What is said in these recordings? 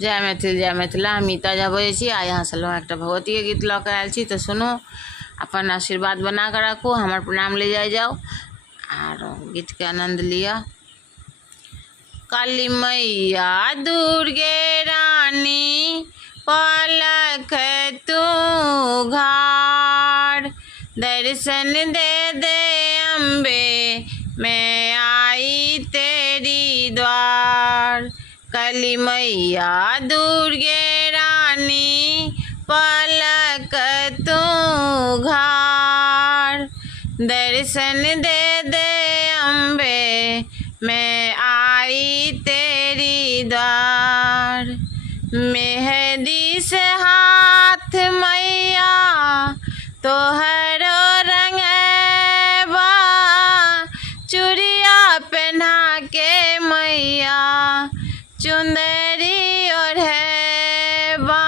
जय मैथिल जय मिथिला। हम मीता झा बजै छी आ यहाँ से एक भगवती के गीत लऽ के आयल छी, तो सुनो, अपन आशीर्वाद बना कर रखो, हमार प्रणाम ले जाओ और गीत के आनंद लिया। काली मैया दुर्गे रानी पलक तू घाट, दर्शन दे दे अम्बे मैं आई तेरी द्वार। काली मैया दुर्गे रानी पलक तू घाट, दर्शन दे दे अम्बे मैं आई तेरी द्वार। मेहंदी से हाथ मैया तोहरो रंगवा, चूड़िया पहना के मैया चुंदरी ओढ़ेबा।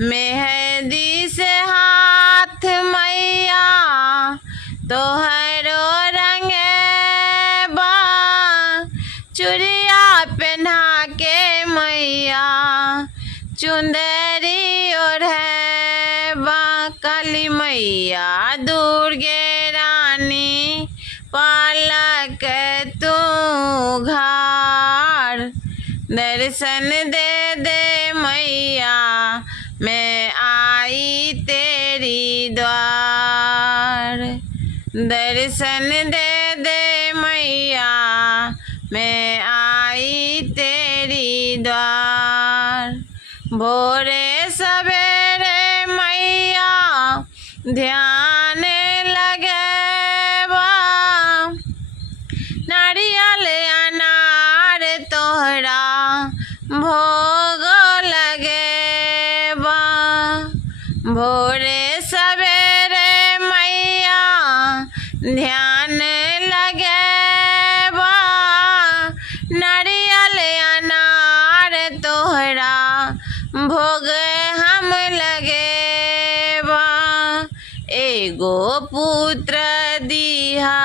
मेहंदी से हाथ मैया तोहरो रंगवा, चूड़िया पहना के मैया चुंदरी ओढ़ेबा। काली मैया दुर्गे रानी पलक तू घाट, दर्शन दे दे मैया मैं आई तेरी द्वार। दर्शन दे दे मैया मैं आई तेरी द्वार। भोरे सवेरे मैया ध्यान लगेबा, नारियल अनार तोहरा भोग लगेबा। भोरे सवेरे मैया ध्यान लगेबा, नारियल अनार तोहरा भोग हम लगेबा। एगो पुत्र दिहा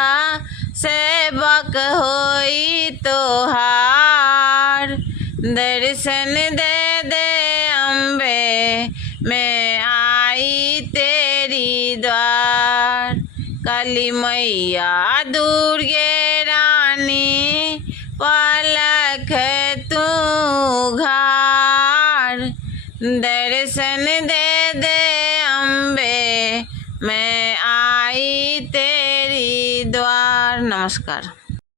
सेवक होई तोहार, दर्शन दे दे अम्बे मैं आई तेरी द्वार। काली मैया दुर्गे रानी पलक तू घाट, दर्शन दे दे अम्बे मैं आई तेरी द्वार। नमस्कार।